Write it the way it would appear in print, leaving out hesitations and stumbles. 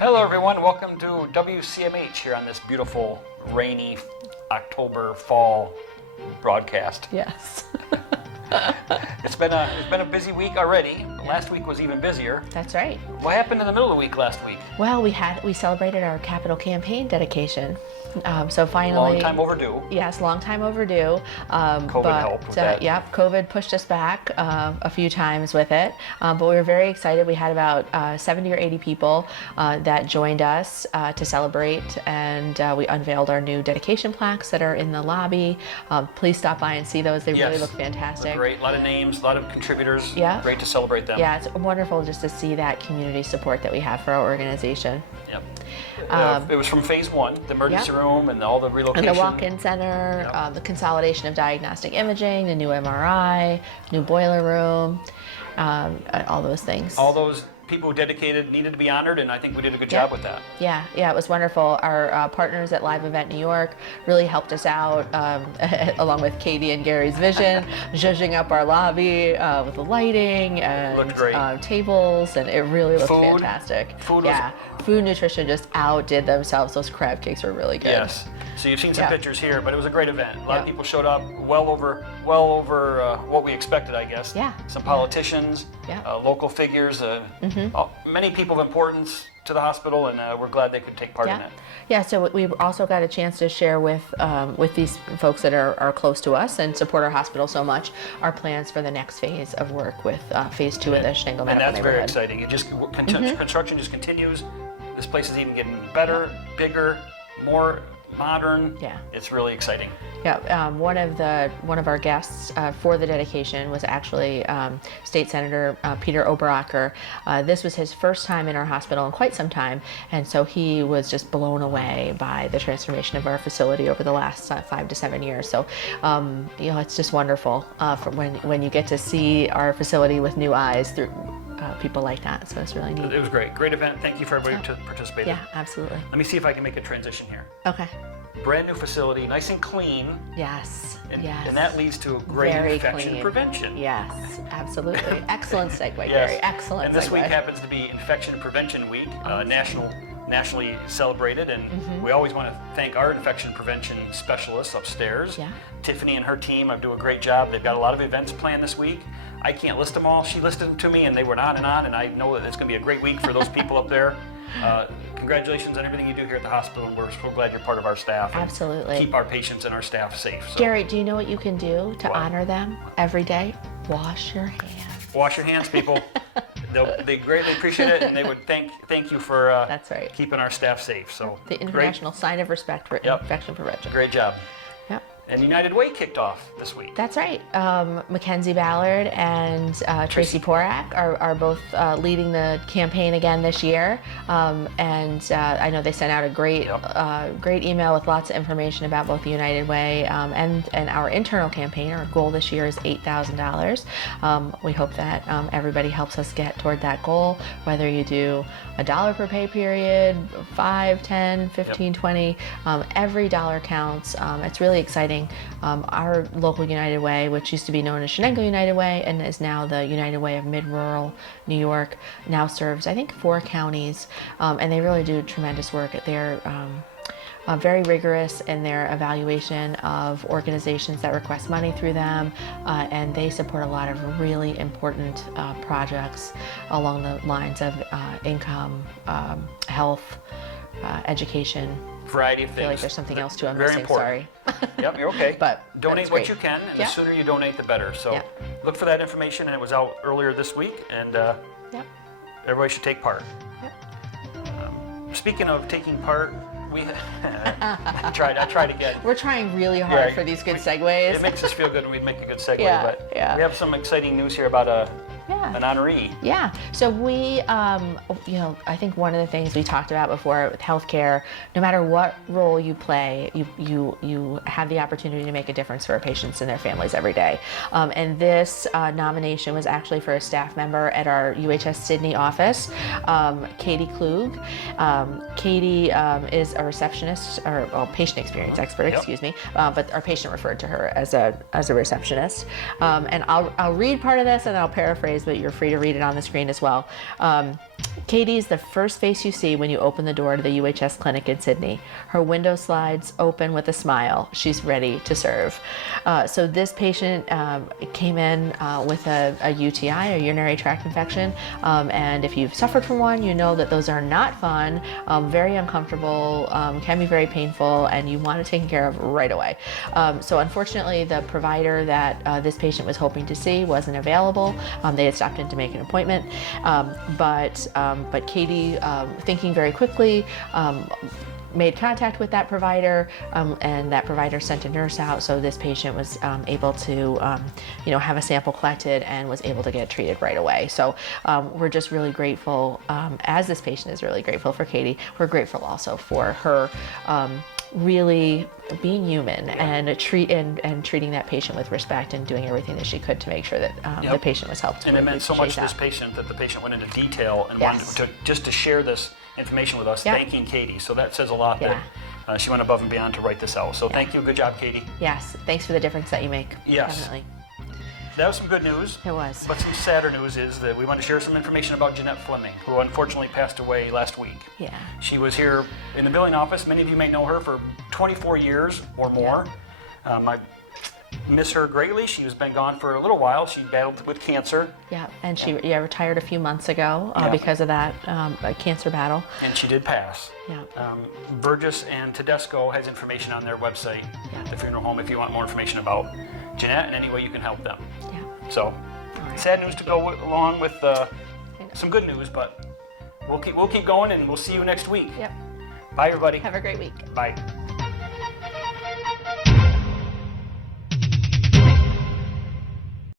Hello everyone, welcome to WCMH here on this beautiful, rainy October fall broadcast. Yes. It's been a busy week already. Last week was even busier. That's right. What happened in the middle of the week last week? Well, we celebrated our capital campaign dedication. So finally, Long time overdue. Yes, long time overdue. COVID helped with that. Yep, COVID pushed us back a few times with it, but we were very excited. We had about 70 or 80 people that joined us to celebrate, and we unveiled our new dedication plaques that are in the lobby. Please stop by and see those. They really look fantastic. Great, a lot of names, a lot of contributors. Yeah. Great to celebrate them. Yeah, it's wonderful just to see that community support that we have for our organization. Yep. It was from phase one, the emergency room and all the relocation. And the walk-in center, the consolidation of diagnostic imaging, the new MRI, new boiler room, all those things. All those people who dedicated needed to be honored, and I think we did a good job with that. Yeah, it was wonderful. Our partners at Live Event New York really helped us out, along with Katie and Gary's vision, zhuzhing up our lobby with the lighting and tables, and it really looked fantastic. Food nutrition just outdid themselves. Those crab cakes were really good. Yes. So you've seen some pictures here, but it was a great event. A lot of people showed up, well over what we expected, I guess. Yeah. Some politicians, local figures, many people of importance to the hospital, and we're glad they could take part in it. Yeah, so we also got a chance to share with these folks that are close to us and support our hospital so much our plans for the next phase of work with phase 2 of the Shingle Medical Neighborhood. And that's very exciting. It just construction just continues. This place is even getting better, bigger, more modern. Yeah. It's really exciting. Yeah, one of our guests for the dedication was actually State Senator Peter Oberacker. This was his first time in our hospital in quite some time, and so he was just blown away by the transformation of our facility over the last 5 to 7 years. So, it's just wonderful for when you get to see our facility with new eyes through people like that. So it's really neat. It was great. Great event. Thank you for everybody who participated. Yeah, absolutely. Let me see if I can make a transition here. Okay. Brand new facility, nice and clean. Yes. And that leads to a great infection prevention. Yes, absolutely. Excellent segue, Gary. Excellent. And this week happens to be Infection Prevention Week, nationally celebrated, and we always want to thank our infection prevention specialists upstairs. Yeah. Tiffany and her team do a great job. They've got a lot of events planned this week. I can't list them all. She listed them to me, and they went on, and I know that it's going to be a great week for those people up there. Congratulations on everything you do here at the hospital, and we're so glad you're part of our staff. Absolutely. Keep our patients and our staff safe. So. Gary, do you know what you can do to honor them every day? Wash your hands. Wash your hands, people. They greatly appreciate it, and they would thank you for That's right. keeping our staff safe. So the international sign of respect for infection prevention. Great job. Yep. And United Way kicked off this week. That's right. Mackenzie Ballard and Tracy Porak are both leading the campaign again this year. And I know they sent out a great email with lots of information about both the United Way and our internal campaign. Our goal this year is $8,000. We hope that everybody helps us get toward that goal, whether you do $1 per pay period, 5, 10, 15, 20. Every dollar counts. It's really exciting. Our local United Way, which used to be known as Shenango United Way and is now the United Way of Mid-Rural New York, now serves, I think, 4 counties, and they really do tremendous work. They're very rigorous in their evaluation of organizations that request money through them, and they support a lot of really important projects along the lines of income, health, education. Variety of things. I feel like there's something else too I'm very missing, important. sorry. Yep, you're okay. But donate what you can, and the sooner you donate, the better. So look for that information, and it was out earlier this week, and everybody should take part. Yep. Speaking of taking part, I tried again. We're trying really hard for these good segues. It makes us feel good when we make a good segue, but we have some exciting news here about an honoree. Yeah. So we, I think one of the things we talked about before with healthcare, no matter what role you play, you have the opportunity to make a difference for our patients and their families every day. And this nomination was actually for a staff member at our UHS Sydney office, Katie Klug. Katie is a receptionist, or patient experience expert, excuse me, but our patient referred to her as a receptionist. And I'll read part of this and I'll paraphrase, but you're free to read it on the screen as well. Katie is the first face you see when you open the door to the UHS clinic in Sydney. Her window slides open with a smile. She's ready to serve. So this patient came in with a UTI, a urinary tract infection, and if you've suffered from one, you know that those are not fun, very uncomfortable, can be very painful, and you want it taken care of right away. So unfortunately, the provider that this patient was hoping to see wasn't available. They had stopped in to make an appointment, but Katie, thinking very quickly, made contact with that provider, and that provider sent a nurse out, so this patient was able to have a sample collected and was able to get treated right away. So we're just really grateful, as this patient is really grateful for Katie. We're grateful also for her really being human and treating that patient with respect and doing everything that she could to make sure that the patient was helped. And it meant so much to this patient that the patient went into detail and wanted to share this information with us, thanking Katie. So that says a lot that she went above and beyond to write this out. So thank you. Good job, Katie. Yes. Thanks for the difference that you make. Yes. Definitely. That was some good news. It was. But some sadder news is that we want to share some information about Janette Flemming, who unfortunately passed away last week. Yeah. She was here in the billing office. Many of you may know her for 24 years or more. I miss her greatly. She's been gone for a little while. She battled with cancer. Yeah, and she retired a few months ago because of that cancer battle. And she did pass. Yeah. Burgess and Tedesco has information on their website, the funeral home, if you want more information about Janette and any way you can help them. Yeah. So, sad news to go along with some good news, but we'll keep going, and we'll see you next week. Yep. Bye, everybody. Have a great week. Bye.